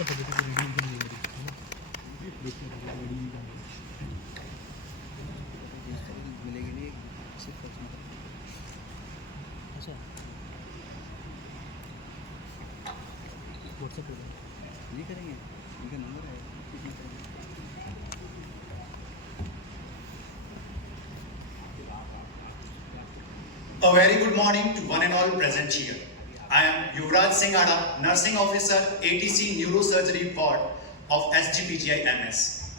ये करेंगे, इनका नंबर है। A very good morning to one and all present here. I am Yuvraj Singh Ada, Nursing Officer, ATC Neurosurgery Ward of SGPGIMS.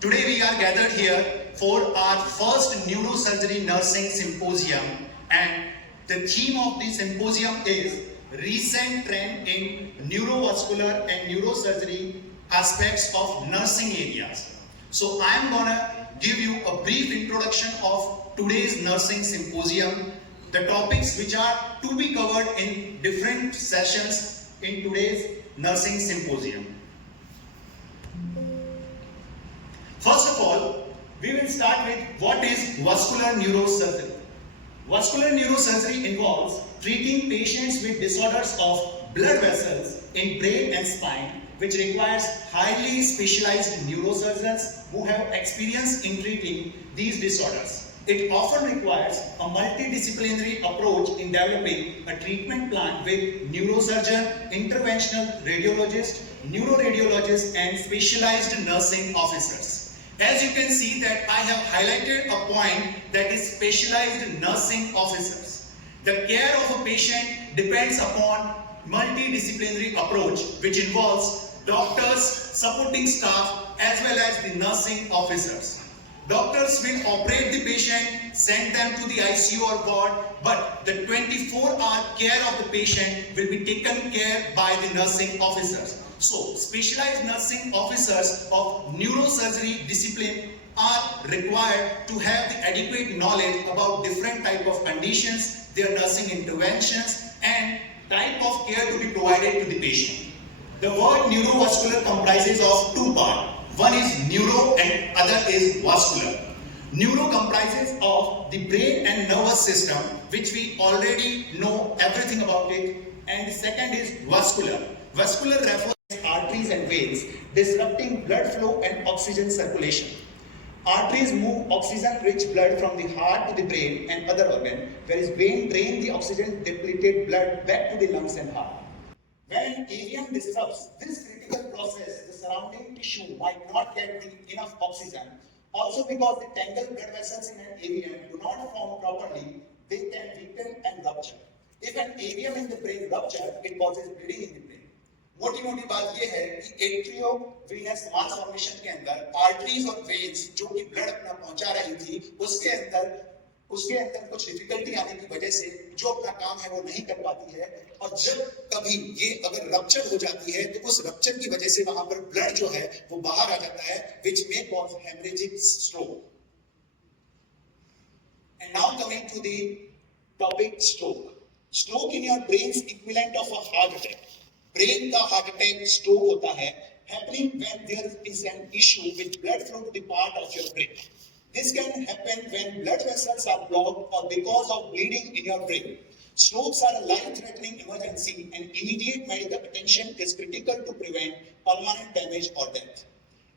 Today we are gathered here for our first Neurosurgery Nursing Symposium, and the theme of the symposium is recent trend in neurovascular and neurosurgery aspects of nursing areas. So I am gonna give you a brief introduction of today's nursing symposium, the topics which are to be covered in different sessions in today's nursing symposium. First of all, we will start with what is vascular neurosurgery. Vascular neurosurgery involves treating patients with disorders of blood vessels in brain and spine, which requires highly specialized neurosurgeons who have experience in treating these disorders. It often requires a multidisciplinary approach in developing a treatment plan with neurosurgeon, interventional radiologist, neuroradiologist, and specialized nursing officers. As you can see that I have highlighted a point that is specialized nursing officers. The care of a patient depends upon multidisciplinary approach, which involves doctors, supporting staff, as well as the nursing officers. Doctors will operate the patient, send them to the ICU or ward, but the 24-hour care of the patient will be taken care by the nursing officers. So, specialized nursing officers of neurosurgery discipline are required to have the adequate knowledge about different type of conditions, their nursing interventions, and type of care to be provided to the patient. The word neurovascular comprises of two parts. One is neuro and other is vascular. Neuro comprises of the brain and nervous system, which we already know everything about it. And the second is vascular. Vascular refers to arteries and veins, disrupting blood flow and oxygen circulation. Arteries move oxygen-rich blood from the heart to the brain and other organs, whereas veins drain the oxygen-depleted blood back to the lungs and heart. When an AVM disrupts this critical process, the surrounding tissue might not get enough oxygen. Also, because the tangled blood vessels in an AVM do not form properly, they can weaken and rupture. If an AVM in the brain ruptures, it causes bleeding in the brain. मोटी मोटी बात ये है कि atrio Venus malformation के अंदर arteries और veins जो कि ब्लड अपना पहुंचा रही थी उसके अंदर कुछ डिफिकल्टी आने की वजह से जो अपना काम है वो नहीं कर पाती है, और जब कभी ये अगर रप्चर हो जाती है तो उस रप्चर की वजह से वहां पर ब्लड जो है वो बाहर आ जाता है, which may cause hemorrhagic stroke. And now coming to the topic stroke. Stroke in your brain's equivalent of a heart attack. Brain का हार्ट अटैक स्ट्रोक होता है happening when there is an issue with blood flow to the part of your brain. This can happen when blood vessels are blocked or because of bleeding in your brain. Strokes are a life-threatening emergency and immediate medical attention is critical to prevent permanent damage or death.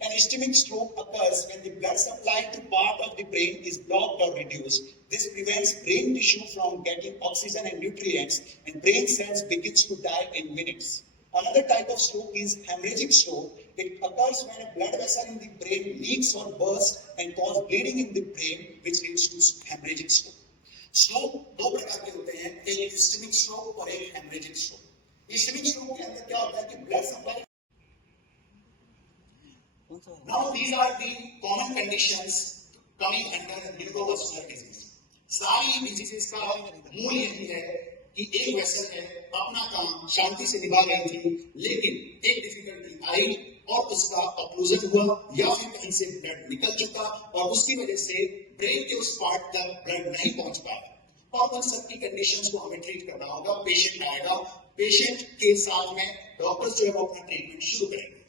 An ischemic stroke occurs when the blood supply to part of the brain is blocked or reduced. This prevents brain tissue from getting oxygen and nutrients, and brain cells begins to die in minutes. Another type of stroke is hemorrhagic stroke. It occurs when a blood vessel in the brain leaks or bursts and causes bleeding in the brain, which leads to hemorrhagic stroke. Stroke दो प्रकार के होते हैं, एक ischemic stroke और एक hemorrhagic stroke. Ischemic stroke के अंदर क्या होता है कि blood supply. Now these are the common conditions coming under neurovascular disease. सारी डिजीजेस का मूल यही है कि एक वेसल है अपना काम शांति से निभा रही थी, लेकिन एक डिफिकल्टी आई और उसका ऑक्लूजन हुआ या फिर कहीं से ब्लड निकल चुका और उसकी वजह से ब्रेन के उस पार्ट तक ब्लड नहीं पहुंच पाया। और उन सब की कंडीशंस को हमें ट्रीट करना होगा। पेशेंट आएगा, पेशेंट के साथ में डॉक्टर्स जो है वो अपना ट्रीटमेंट शुरू करेंगे।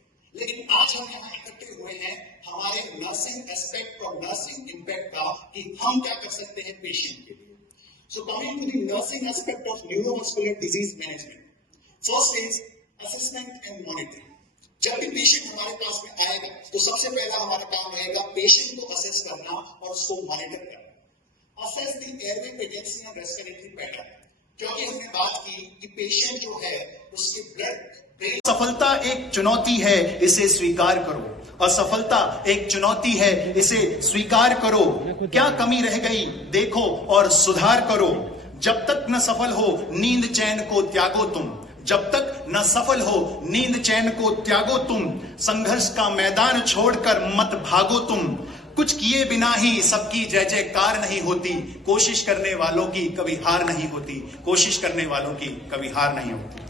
लेकिन आज हम यहाँ इकट्ठे हुए हैं हमारे नर्सिंग एस्पेक्ट और नर्सिंग इम्पैक्ट का कि हम क्या कर सकते हैं पेशेंट के लिए। So coming to the nursing aspect of neurovascular disease management. First is assessment and monitoring. जब भी पेशेंट हमारे पास में आएगा तो सबसे पहला हमारा काम रहेगा पेशेंट को असेस करना और उसको मॉनिटर करना। Assess the airway patency and respiratory pattern, क्योंकि हमने बात की कि पेशेंट जो है उसके ब्लड। सफलता एक चुनौती है, इसे स्वीकार करो। असफलता एक चुनौती है, इसे स्वीकार करो। क्या कमी रह गई देखो और सुधार करो। जब तक न सफल हो नींद चैन को त्यागो तुम, जब तक न सफल हो नींद चैन को त्यागो तुम। संघर्ष का मैदान छोड़कर मत भागो तुम। कुछ किए बिना ही सबकी जय जयकार नहीं होती। कोशिश करने वालों की कभी हार नहीं होती, कोशिश करने वालों की कभी हार नहीं होती।